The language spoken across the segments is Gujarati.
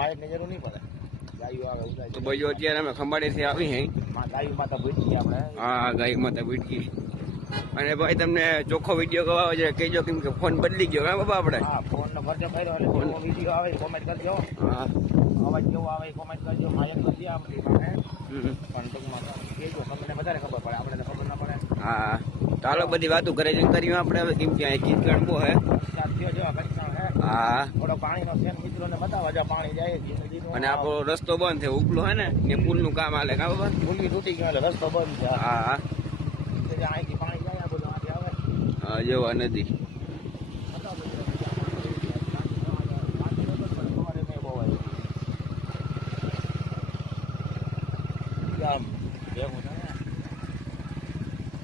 માયક ની જરૂર નહીં પડે. ગાયો આવે ઉડાય. તો ભાઈઓ અત્યારે અમે ખંભાળીથી આવી હે. ગાયું માતા ભૂટકી આપણે. હા ગાય માતા ભૂટકી. અને ભાઈ તમને ચોખ્ખો વિડીયો કરાવો છે કહેજો, કેમ કે ફોન બદલી ગયો હા બાબા આપણે. હા ફોન નો ખર્ચો કર્યો એટલે ફોન વિડીયો આવે કોમેન્ટ કરજો. હા અવાજ કેવો આવે કોમેન્ટ કરજો. માયક નથી આપણી પાસે પણ ટૂંકમાં કહેજો, તમને વધારે ખબર પડે, આપણે તો ખબર ના પડે. હા ચાલો બધી વાતો કરે છે કર્યું આપણે હવે, કેમ કે અહીં ચીકણ બહુ હે. હા થોડો પાણીનો છે મિત્રોને બતાવવા જો પાણી જાય. અને આપણો રસ્તો બંધ છે ઉપલો હે ને પુલ નું કામ હાલે કા બાબા. પુલી તૂટી ગયો એટલે રસ્તો બંધ છે. હા અહીંથી પાણી જાય આ બધું આથી આવે. હા જેવા નદી.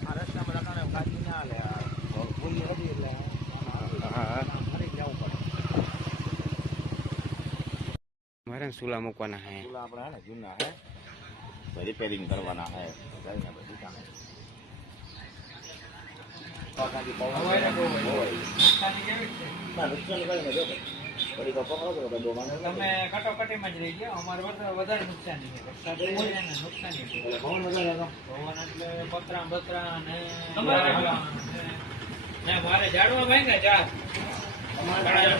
આ રસ્તામાં રકાને કાઢી ના લે પુલી નથી એટલે હા ફરી જવું પડે. મારે સુલા મૂકવાના હે. પુલા આપણે હે ને જૂના હે, રિપેરિંગ કરવાના હે. જઈને બધું કામ તમે કટોકટીમાં જ રહી ગયા. અમારે વધારે નુકસાની છે. નુકસાની એટલે પતરા બતરા ને મારે ઝાડવા ભાઈ ચાર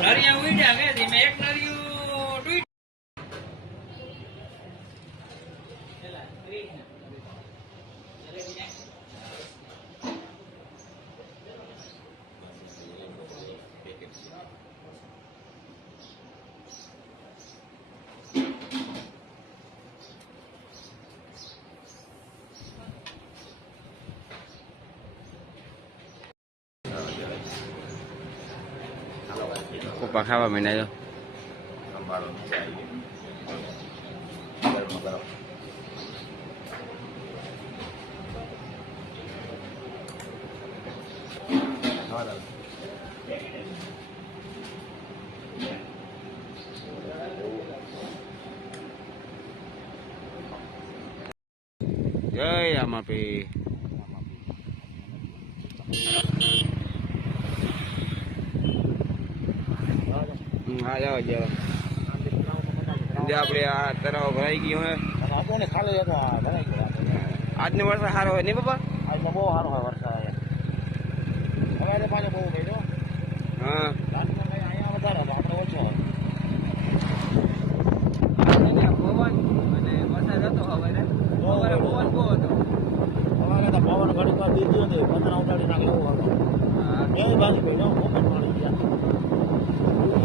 નરિયા ઉડ્યા કે મેં એક નરિયું પપ્પા ખાવા માંડ્યા જો. સંભાળો જય આમાપી. હા જાઓ જાઓ. આપણે આ તરાવ ભરાઈ ગયો હે. ને ખાલી આજનો વરસાદ સારો હોય નહીં બાબા. આજનો બહુ સારો હોય વરસાદ. હવે પાછો બહુ ગયો. હા અહીંયા વધારે આપણે ઓછો હોય. પવન અને વરસાદ હતો હવે પવન બહુ હતો. અમારે તો પવન ઘડીક વાર દીધું હતું, પતરા ઉડાડી નાખે એવું હતું. બે બાજુ ભાઈ મોકલ પાણી ગયા.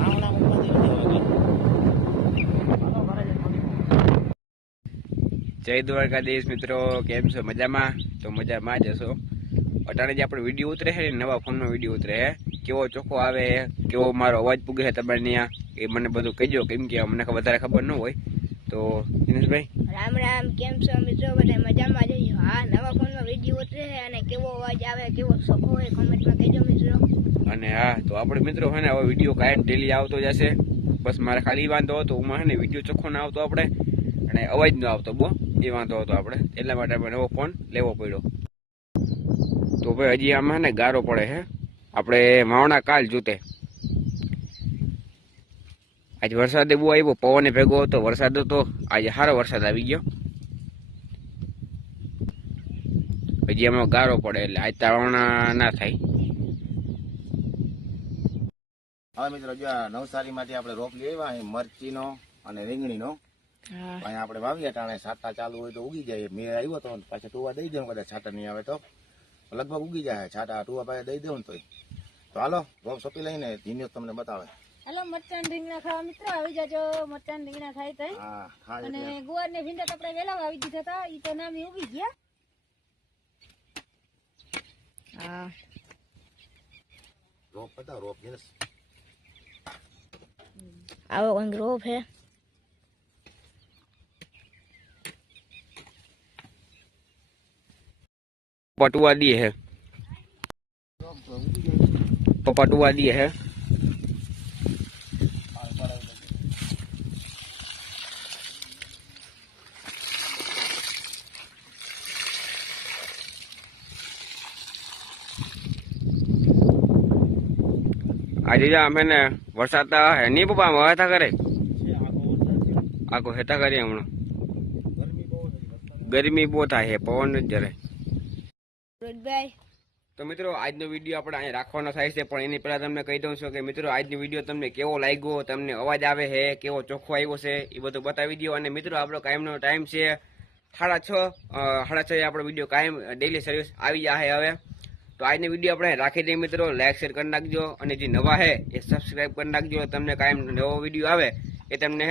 આમના મુખમાંથી જય દ્વારકાધીશ મિત્રો, કેમ છો? મજામાં? તો મજામાં જ હશો. અટાણે જે આપણે વિડીયો ઉતરે છે ને, નવા ફોનનો વિડીયો ઉતરે છે, કેવો ચોખ્ખો આવે, કેવો મારો અવાજ પૂગે છે તમારે ત્યાં, એ મને બધું કહેજો, કેમ કે અમને વધારે ખબર ન હોય. તો દિનેશભાઈ રામ રામ, કેમ છો મિત્રો? બધા મજામાં જજો. હા, નવા ફોનમાં વિડીયો ઉતરે છે અને કેવો અવાજ આવે, કેવો ચોખ્ખો હોય, કોમેન્ટમાં કહેજો મિત્રો. અને હા, તો આપણે મિત્રો છે ને હવે વિડીયો કાયમ ડેલી આવતો જશે. બસ મારે ખાલી વાંધો હતો, હું છે ને વિડીયો ચોખ્ખો ના આવતો આપણે, અને અવાજ ન આવતો બહુ, એ વાંધો હતો આપણે, એટલા માટે આપણે નવો ફોન લેવો પડ્યો. તો ભાઈ હજી આમાં ને ગારો પડે છે. આપણે માવણા કાલ જોતે. આજે વરસાદ બહુ આવ્યો, પવન ભેગો હતો, વરસાદ હતો. આજે સારો વરસાદ આવી ગયો. હજી આમાં ગારો પડે એટલે આજ તાવણા ના થાય. હવે મિત્રો જો નવસારી માંથી આપણે રોપ લઈ આવ્યા મરચીનો અને રીંગણીનો. અહીંયા આપણે વાવીએ ટાણે છાંટા ચાલુ હોય તો ઉગી જાય. મેં આવ્યો તો પાછા ટુવા દઈ દઉં, કદાચ છાંટા નહીં આવે તો લગભગ ઉગી જાય. છાંટા ટુવા પાસે દઈ દઉં તો હાલો રોપ સોંપી લઈને ધીમે તમને બતાવે. હેલો મરચાં રીંગણા ખાવા મિત્રો, આવી જાજો. મરચાં રીંગણા ખાઈ તઈ. હા હા. અને ગુવાર ને ભીંડા તો આપણે વેલા વાવી દીધા હતા, ઈ તો નામી ઉગી ગયા. હા રોપ બતાવો, રોપ યસ. આવો કંઈક રોપ હે. પટુआ दिए है, पटुआ दिए है. આજે અમે ને વરસાદ હે નહીં પપ્પા, હવે તા કરે આખો હેતા કરીએ હમણાં ગરમી બહુ થાય છે પવન જ જરાય. રોજભાઈ તો મિત્રો આજનો વિડીયો આપણે અહીં રાખવાનો થાય છે, પણ એની પહેલા તમને કહી દઉં છું કે મિત્રો આજનો વિડીયો તમને કેવો લાગ્યો, તમને અવાજ આવે છે, કેવો ચોખ્ખો આવ્યો છે એ બધું બતાવી દો. અને મિત્રો આપણો કાયમનો ટાઈમ છે 6:30 આપણો વિડીયો કાયમ ડેલી સર્વિસ આવી જાય હવે. તો આજનો વિડીયો આપણે રાખી દઈએ મિત્રો. લાઈક શેર કરી નાખજો અને જે નવા છે એ સબસ્ક્રાઈબ કરી નાખજો. તમને કાયમ નવો વિડીયો આવે એ તમને